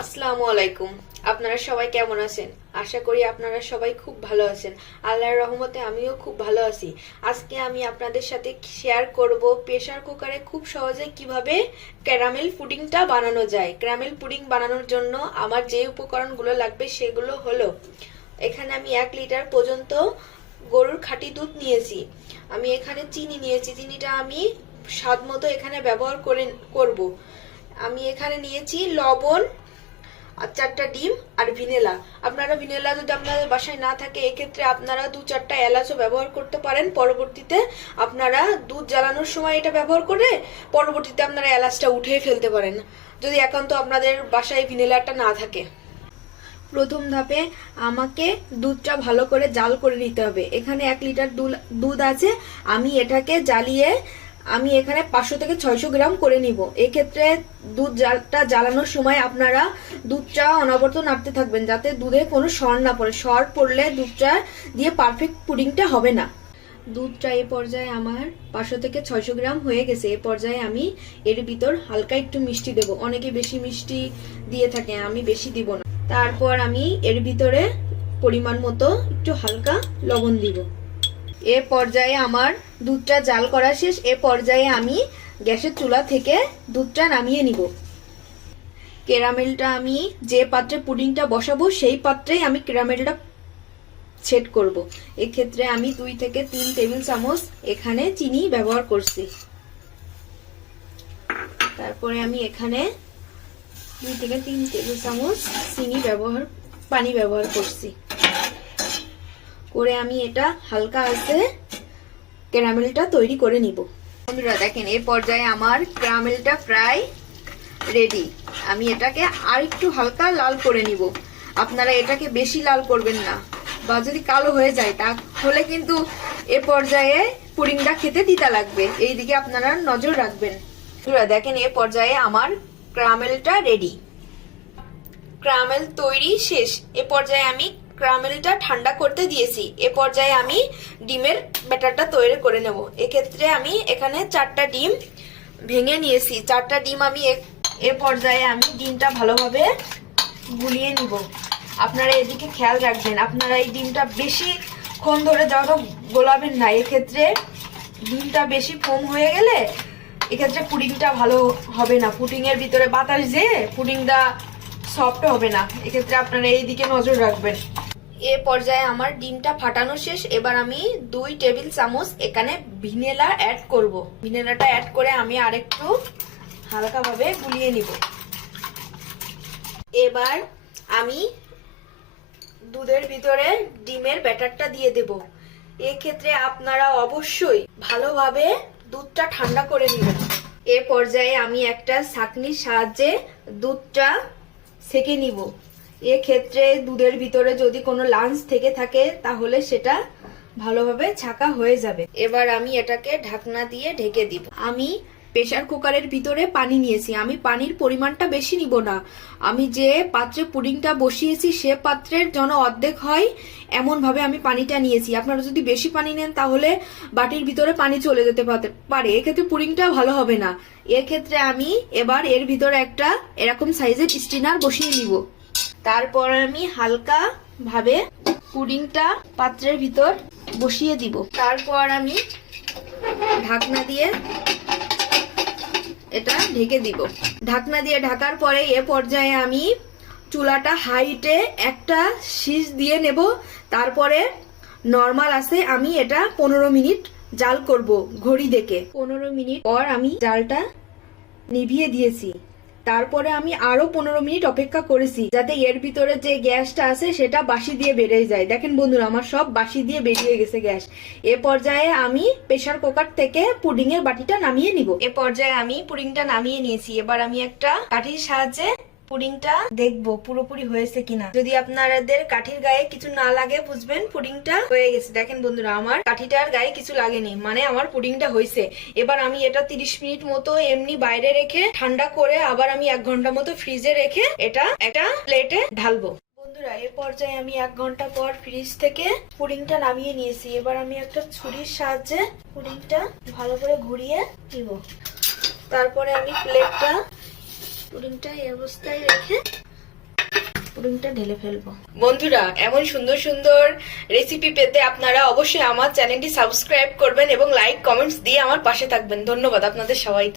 আসসালামু আলাইকুম। আপনারা সবাই কেমন আছেন? আশা করি আপনারা সবাই খুব ভালো আছেন। আল্লাহর রহমতে আমিও খুব ভালো আছি। আজকে আমি আপনাদের সাথে শেয়ার করব প্রেসার কুকারে খুব সহজে কিভাবে ক্যারামেল পুডিংটা বানানো যায়। ক্যারামেল পুডিং বানানোর জন্য আমার যে উপকরণগুলো লাগবে সেগুলো হলো, এখানে আমি 1 লিটার পর্যন্ত গরুর খাঁটি দুধ নিয়েছি। আমি এখানে চিনি নিয়েছি, চিনিটা আমি স্বাদ মতো এখানে ব্যবহার করব। আমি এখানে নিয়েছি লবণ আর 4টা ডিম আর ভিনেলা। আপনারা ভিনেলা যদি আপনাদের বাসায় না থাকে এক্ষেত্রে আপনারা 2-4টা এলাচও ব্যবহার করতে পারেন। পরবর্তীতে আপনারা দুধ জ্বালানোর সময় এটা ব্যবহার করে পরবর্তীতে আপনারা এলাচটা উঠিয়ে ফেলতে পারেন যদি একান্ত আপনাদের বাসায় ভিনেলাটা না থাকে। প্রথম ধাপে আমাকে দুধটা ভালো করে জাল করে নিতে হবে। এখানে 1 লিটার দুধ আছে, আমি এটাকে জ্বালিয়ে আমি এখানে 500 থেকে 600 গ্রাম করে নিব। এক্ষেত্রে দুধ জ্বালানোর সময় আপনারা দুধটা অনবরত নাড়তে থাকবেন যাতে দুধে কোনো সর না পড়ে। সর পড়লে দুধটা দিয়ে পারফেক্ট পুডিংটা হবে না। দুধটা এই পর্যায়ে আমার 500 থেকে 600 গ্রাম হয়ে গেছে। এই পর্যায়ে আমি এর ভিতর হালকা একটু মিষ্টি দেব। অনেকে বেশি মিষ্টি দিয়ে থাকে, আমি বেশি দিব না। তারপর আমি এর ভিতরে পরিমাণ মতো একটু হালকা লবণ দিব। এ পর্যায়ে আমার দুধটা জাল করা শেষ। এ পর্যায়ে আমি গ্যাসের চুলা থেকে দুধটা নামিয়ে নিব। ক্যারামেলটা আমি যে পাত্রে পুডিংটা বসাবো সেই পাত্রেই আমি ক্যারামেলটা সেট করব। এক্ষেত্রে আমি 2 থেকে 3 টেবিল চামচ এখানে চিনি ব্যবহার করছি। তারপরে আমি এখানে 2 থেকে 3 টেবিল চামচ পানি ব্যবহার করছি। করে আমি এটা হালকা আঁচে ক্যারামেলটা তৈরি করে নিব। বন্ধুরা দেখেন, এই পর্যায়ে আমার ক্যারামেলটা প্রায় রেডি। আমি এটাকে আর একটু হালকা লাল করে নিব। আপনারা এটাকে বেশি লাল করবেন না, বা যদি কালো হয়ে যায় তাহলে কিন্তু এ পর্যায়ে পুডিংটা খেতে তিতা লাগবে। এই দিকে আপনারা নজর রাখবেন। বন্ধুরা দেখেন, এ পর্যায়ে আমার ক্যারামেলটা রেডি। ক্যারামেল তৈরি শেষ। এ পর্যায়ে আমি ক্যারামেলটা ঠান্ডা করতে দিয়েছি। এ পর্যায়ে আমি ডিমের ব্যাটারটা তৈরি করে নেব। এক্ষেত্রে আমি এখানে 4টা ডিম ভেঙে নিয়েছি। 4টা ডিম আমি এ পর্যায়ে আমি ডিমটা ভালোভাবে গুলিয়ে নিব। আপনারা এদিকে খেয়াল রাখবেন, আপনারা এই ডিমটা বেশিক্ষণ ধরে যত গোলাবেন না। এক্ষেত্রে ডিমটা বেশি ফোম হয়ে গেলে এক্ষেত্রে পুডিংটা ভালো হবে না। পুডিংয়ের ভিতরে বাতাস যেয়ে পুডিংটা সফট হবে না। এক্ষেত্রে আপনারা এই দিকে নজর রাখবেন। এ পর্যায়ে আমার ডিমটা ফাটানো শেষ। এবার আমি 2 টেবিল চামচ এখানে ভিনেলা অ্যাড করব। ভিনেলাটা অ্যাড করে আমি আরেকটু হালকাভাবে গুলিয়ে নিব। এবার আমি দুধের ভিতরে ডিমের ব্যাটারটা দিয়ে দেব। এক্ষেত্রে আপনারা অবশ্যই ভালোভাবে দুধটা ঠান্ডা করে নেবেন। এ পর্যায়ে আমি একটা ছাঁকনির সাহায্যে দুধটা ছেঁকে নিব। এক্ষেত্রে দুধের ভিতরে যদি কোনো লাঞ্চ থেকে থাকে তাহলে সেটা ভালোভাবে ছাঁকা হয়ে যাবে। এবার আমি এটাকে ঢাকনা দিয়ে ঢেকে দিব। আমি প্রেসার কুকারের ভিতরে পানি নিয়েছি। আমি পানির পরিমাণটা বেশি নিব না। আমি যে পাত্রে পুডিংটা বসিয়েছি সে পাত্রের যেন অর্ধেক হয় এমন ভাবে আমি পানিটা নিয়েছি। আপনারা যদি বেশি পানি নেন তাহলে বাটির ভিতরে পানি চলে যেতে পারে, এক্ষেত্রে পুডিংটা ভালো হবে না। এক্ষেত্রে আমি এবার এর ভিতরে একটা এরকম সাইজের স্টিনার বসিয়ে নিব। তারপর আমি হালকা ভাবে পুডিংটা পাত্রের ভিতর বসিয়ে দিব। তারপর আমি ঢাকনা দিয়ে এটা ঢেকে দিব। ঢাকনা দিয়ে ঢাকার পরে এ পর্যায়ে আমি চুলাটা হাইটে একটা শীষ দিয়ে নেব। তারপরে নরমাল আছে আমি এটা 15 মিনিট জাল করব ঘড়ি দেখে। 15 মিনিট পর আমি জালটা নিভিয়ে দিয়েছি। তারপরে আমি আরো 15 মিনিট অপেক্ষা করেছি যাতে এর ভিতরে যে গ্যাসটা আছে সেটা বাসি দিয়ে বেরিয়ে যায়। দেখেন বন্ধুরা, আমার সব বাসি দিয়ে বেরিয়ে গেছে গ্যাস। এ পর্যায়ে আমি প্রেসার কুকার থেকে পুডিং এর বাটিটা নামিয়ে নিব। এ পর্যায়ে আমি পুডিংটা নামিয়ে নিয়েছি। এবার আমি একটা কাঠির সাহায্যে পুডিংটা দেখবো পুরোপুরি হয়েছে কিনা। যদি আপনাদের কাঠির গায়ে কিছু না লাগে বুঝবেন পুডিংটা হয়ে গেছে। দেখেন বন্ধুরা, আমার কাঠিটার গায়ে কিছু লাগেনি, মানে আমার পুডিংটা হয়েছে। এবার আমি এটা 30 মিনিট মতো এমনি বাইরে রেখে ঠান্ডা করে আবার আমি 1 ঘন্টা মতো ফ্রিজে রেখে এটা একটা প্লেটে ঢালবো। বন্ধুরা, এ পর্যায়ে আমি 1 ঘন্টা পর ফ্রিজ থেকে পুডিংটা নামিয়ে নিয়েছি। এবার আমি একটা ছুরির সাহায্যে পুডিংটা ভালো করে ঘুরিয়ে দিব। তারপরে আমি পুডিংটা এই অবস্থায় রেখে পুডিংটা ঢেলে ফেলবো। বন্ধুরা, এমন সুন্দর সুন্দর রেসিপি পেতে আপনারা অবশ্যই আমার চ্যানেলটি সাবস্ক্রাইব করবেন এবং লাইক কমেন্টস দিয়ে আমার পাশে থাকবেন। ধন্যবাদ আপনাদের সবাই।